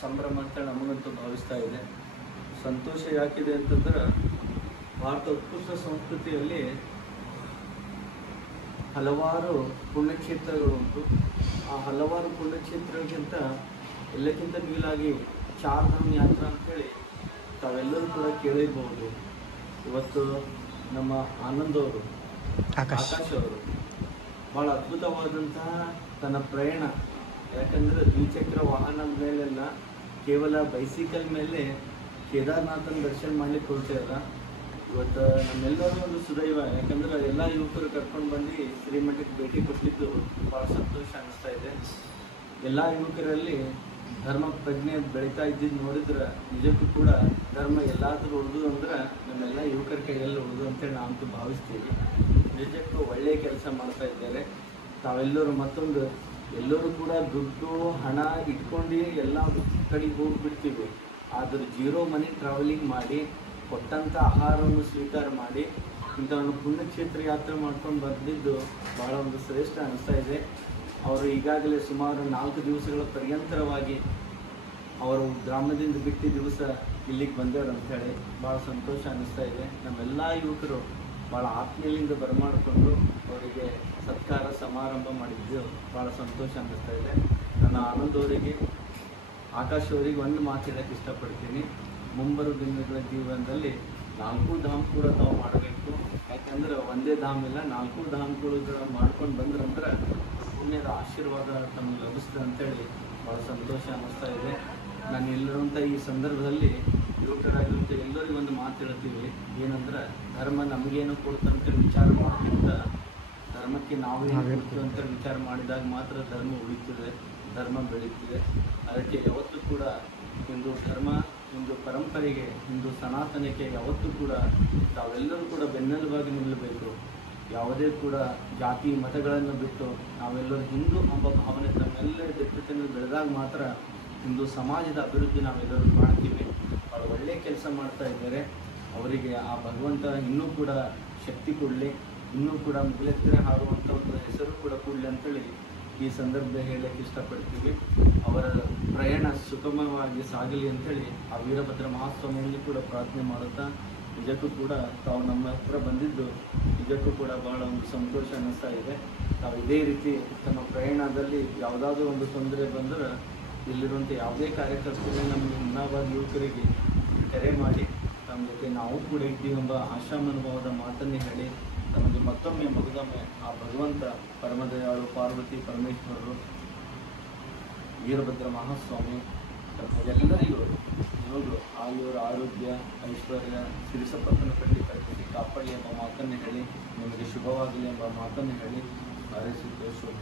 ಸಂಭ್ರಮ ಅಂತ ನಮಗಂತೂ ಭಾವಿಸ್ತಾ ಇದೆ. ಸಂತೋಷ ಯಾಕಿದೆ ಅಂತಂದ್ರೆ ಭಾರತ ಉತ್ಕೃಷ್ಟ ಸಂಸ್ಕೃತಿಯಲ್ಲಿ ಹಲವಾರು ಪುಣ್ಯಕ್ಷೇತ್ರಗಳು ಉಂಟು. ಆ ಹಲವಾರು ಪುಣ್ಯಕ್ಷೇತ್ರಗಳಿಗಿಂತ ಎಲ್ಲಕ್ಕಿಂತ ಮಿಗಿಲಾಗಿ ಚಾರ್ಧಾಮ್ ಯಾತ್ರಾ ಅಂತೇಳಿ ತಾವೆಲ್ಲರೂ ಕೂಡ ಕೇಳಿರ್ಬೋದು. ಇವತ್ತು ನಮ್ಮ ಆನಂದ್ ಅವರು, ಆಕಾಶ್ ಅವರು ಭಾಳ ಅದ್ಭುತವಾದಂತಹ ತನ್ನ ಪ್ರಯಾಣ, ಯಾಕಂದರೆ ದ್ವಿಚಕ್ರ ವಾಹನದ ಮೇಲೆಲ್ಲ ಕೇವಲ ಬೈಸಿಕಲ್ ಮೇಲೆ ಕೇದಾರ್ನಾಥನ ದರ್ಶನ ಮಾಡಲಿಕ್ಕೆ ಹೋಗ್ತಾಯಿಲ್ಲ. ಇವತ್ತು ನಮ್ಮೆಲ್ಲರೂ ಒಂದು ಸುದೈವ, ಯಾಕಂದ್ರೆ ಎಲ್ಲ ಯುವಕರು ಕರ್ಕೊಂಡು ಬಂದು ಶ್ರೀಮಠಕ್ಕೆ ಭೇಟಿ ಕೊಟ್ಟಿದ್ದು ಭಾಳ ಸಂತೋಷ ಅನ್ನಿಸ್ತಾ ಇದೆ. ಎಲ್ಲ ಯುವಕರಲ್ಲಿ ಧರ್ಮ ಪ್ರಜ್ಞೆ ಬೆಳೀತಾ ಇದ್ದಿದ್ದು ನೋಡಿದ್ರೆ ನಿಜಕ್ಕೂ ಕೂಡ ಧರ್ಮ ಎಲ್ಲಾದರೂ ಉಳಿದು ಅಂದ್ರೆ ನಮ್ಮೆಲ್ಲ ಯುವಕರ ಕೈಯಲ್ಲಿ ಉಳಿದು ಅಂತೇಳಿ ನಾವಂತೂ ಭಾವಿಸ್ತೀವಿ. ನಿಜಕ್ಕೂ ಒಳ್ಳೆಯ ಕೆಲಸ ಮಾಡ್ತಾ ಇದ್ದಾರೆ ತಾವೆಲ್ಲರೂ. ಮತ್ತೊಂದು, ಎಲ್ಲರೂ ಕೂಡ ದುಡ್ಡು ಹಣ ಇಟ್ಕೊಂಡು ಎಲ್ಲ ಕಡೆಗೆ ಹೋಗಿಬಿಡ್ತೀವಿ, ಆದರೆ ಜೀರೋ ಮನಿ ಟ್ರಾವೆಲಿಂಗ್ ಮಾಡಿ ಕೊಟ್ಟಂಥ ಆಹಾರವನ್ನು ಸ್ವೀಕಾರ ಮಾಡಿ ಇಂಥ ಒಂದು ಪುಣ್ಯಕ್ಷೇತ್ರ ಯಾತ್ರೆ ಮಾಡ್ಕೊಂಡು ಬಂದಿದ್ದು ಭಾಳ ಒಂದು ಶ್ರೇಷ್ಠ ಅನ್ನಿಸ್ತಾ ಇದೆ. ಅವರು ಈಗಾಗಲೇ ಸುಮಾರು 4 ದಿವಸಗಳ ಪರ್ಯಂತರವಾಗಿ ಅವರು ಗ್ರಾಮದಿಂದ ಬಿಟ್ಟು ದಿವಸ ಇಲ್ಲಿಗೆ ಬಂದವರು ಅಂಥೇಳಿ ಭಾಳ ಸಂತೋಷ ಅನ್ನಿಸ್ತಾ ಇದೆ. ನಮ್ಮೆಲ್ಲ ಯುವಕರು ಭಾಳ ಆತ್ಮೀಯದಿಂದ ಬರಮಾಡಿಕೊಂಡು ಅವರಿಗೆ ಸತ್ಕಾರ ಸಮಾರಂಭ ಮಾಡಿದ್ದು ಭಾಳ ಸಂತೋಷ ಅನ್ನಿಸ್ತಾ ಇದೆ. ನನ್ನ ಆನಂದ್ ಅವರಿಗೆ, ಆಕಾಶ್ ಅವರಿಗೆ ಒಂದು ಮಾತು ಹೇಳಕ್ಕೆ ಇಷ್ಟಪಡ್ತೀನಿ. ಮುಂಬರುವ ದಿನಗಳ ಜೀವನದಲ್ಲಿ 4 ಧಾಮ್ ಕೂಡ ತಾವು ಮಾಡಬೇಕು. ಯಾಕಂದ್ರೆ ಒಂದೇ ಧಾಮ್ ಇಲ್ಲ, 4 ಧಾಮ್ಗಳು ಮಾಡ್ಕೊಂಡು ಬಂದ್ರಂದ್ರೆ ಪುಣ್ಯದ ಆಶೀರ್ವಾದ ತಮಗೆ ಲಭಿಸ್ತದೆ ಅಂತೇಳಿ ಭಾಳ ಸಂತೋಷ ಅನ್ನಿಸ್ತಾ ಇದೆ. ನಾನು ಎಲ್ಲರಂಥ ಈ ಸಂದರ್ಭದಲ್ಲಿ ಯುವಕರಾಗಿರುವಂಥ ಎಲ್ಲರಿಗೂ ಒಂದು ಮಾತು ಹೇಳ್ತೀವಿ, ಏನಂದ್ರೆ ಧರ್ಮ ನಮಗೇನು ಕೊಡ್ತಂತೇಳಿ ವಿಚಾರ ಮಾಡೋಕ್ಕಿಂತ ಧರ್ಮಕ್ಕೆ ನಾವೇನು ಕೊಡ್ತೀವಿ ಅಂತೇಳಿ ವಿಚಾರ ಮಾಡಿದಾಗ ಮಾತ್ರ ಧರ್ಮ ಉಳಿತದೆ, ಧರ್ಮ ಬೆಳೀತದೆ. ಅದಕ್ಕೆ ಯಾವತ್ತೂ ಕೂಡ ಹಿಂದೂ ಧರ್ಮ, ಹಿಂದೂ ಪರಂಪರೆಗೆ, ಹಿಂದೂ ಸನಾತನಕ್ಕೆ ಯಾವತ್ತೂ ಕೂಡ ತಾವೆಲ್ಲರೂ ಕೂಡ ಬೆನ್ನೆಲುಬಾಗಿ ನಿಲ್ಲಬೇಕು. ಯಾವುದೇ ಕೂಡ ಜಾತಿ ಮತಗಳನ್ನು ಬಿಟ್ಟು ನಾವೆಲ್ಲರೂ ಹಿಂದೂ ಎಂಬ ಭಾವನೆ ತಮ್ಮೆಲ್ಲರ ವ್ಯಕ್ತಿತ್ವವನ್ನು ಬೆಳೆದಾಗ ಮಾತ್ರ ಹಿಂದೂ ಸಮಾಜದ ಅಭಿವೃದ್ಧಿ ನಾವೆಲ್ಲರೂ ಮಾಡ್ತೀವಿ. ಭಾಳ ಒಳ್ಳೆಯ ಕೆಲಸ ಮಾಡ್ತಾ ಇದ್ದಾರೆ. ಅವರಿಗೆ ಆ ಭಗವಂತ ಇನ್ನೂ ಕೂಡ ಶಕ್ತಿ ಕೊಡಲಿ, ಇನ್ನೂ ಕೂಡ ಮುಗಿಲೆತ್ತರೆ ಹಾರುವಂಥ ಒಂದು ಹೆಸರು ಕೂಡ ಕೊಡಲಿ ಅಂತೇಳಿ ಈ ಸಂದರ್ಭದಲ್ಲಿ ಹೇಳಕ್ಕೆ ಇಷ್ಟಪಡ್ತೀವಿ. ಅವರ ಪ್ರಯಾಣ ಸುಗಮವಾಗಿ ಸಾಗಲಿ ಅಂತೇಳಿ ಆ ವೀರಭದ್ರ ಮಹಾಸ್ವಾಮಿಯಲ್ಲಿ ಕೂಡ ಪ್ರಾರ್ಥನೆ ಮಾಡುತ್ತಾ, ನಿಜಕ್ಕೂ ಕೂಡ ತಾವು ನಮ್ಮ ಹತ್ರ ಬಂದಿದ್ದು ನಿಜಕ್ಕೂ ಕೂಡ ಭಾಳ ಒಂದು ಸಂತೋಷ ಅನ್ನಿಸ್ತಾ ಇದೆ. ತಾವು ಇದೇ ರೀತಿ ತಮ್ಮ ಪ್ರಯಾಣದಲ್ಲಿ ಯಾವುದಾದ್ರೂ ಒಂದು ತೊಂದರೆ ಬಂದರೆ ಇಲ್ಲಿರುವಂಥ ಯಾವುದೇ ಕಾರ್ಯಕರ್ತರಿಗೆ, ನಮ್ಮ ಮುನ್ನಾಬಾದ್ ಯುವಕರಿಗೆ ಕರೆ ಮಾಡಿ ನಮ್ಮ ಜೊತೆ ನಾವು ಕೂಡ ಇದ್ದೀವಿ ಎಂಬ ಆಶಾಮನುಭವದ ಮಾತನ್ನೇ ಹೇಳಿ ನಮಗೆ ಮತ್ತೊಮ್ಮೆ ಮಗದೊಮ್ಮೆ ಆ ಭಗವಂತ ಪರಮದಯಾಳು ಪಾರ್ವತಿ ಪರಮೇಶ್ವರರು ವೀರಭದ್ರ ಮಹಾಸ್ವಾಮಿ ಎಲ್ಲರಿಗೂ ಇವರು ಆಯುರ ಆರೋಗ್ಯ ಐಶ್ವರ್ಯ ಸಿರಿ ಸಂಪತ್ತನ್ನು ಖಂಡಿತ ಕಾಪಾಡಲಿ ಎಂಬ ಮಾತನ್ನು ಹೇಳಿ ನಿಮಗೆ ಶುಭವಾಗಲಿ ಎಂಬ ಮಾತನ್ನು ಹೇಳಿ ಹಾರೈಸುತ್ತೇವೆ. ಶುಭ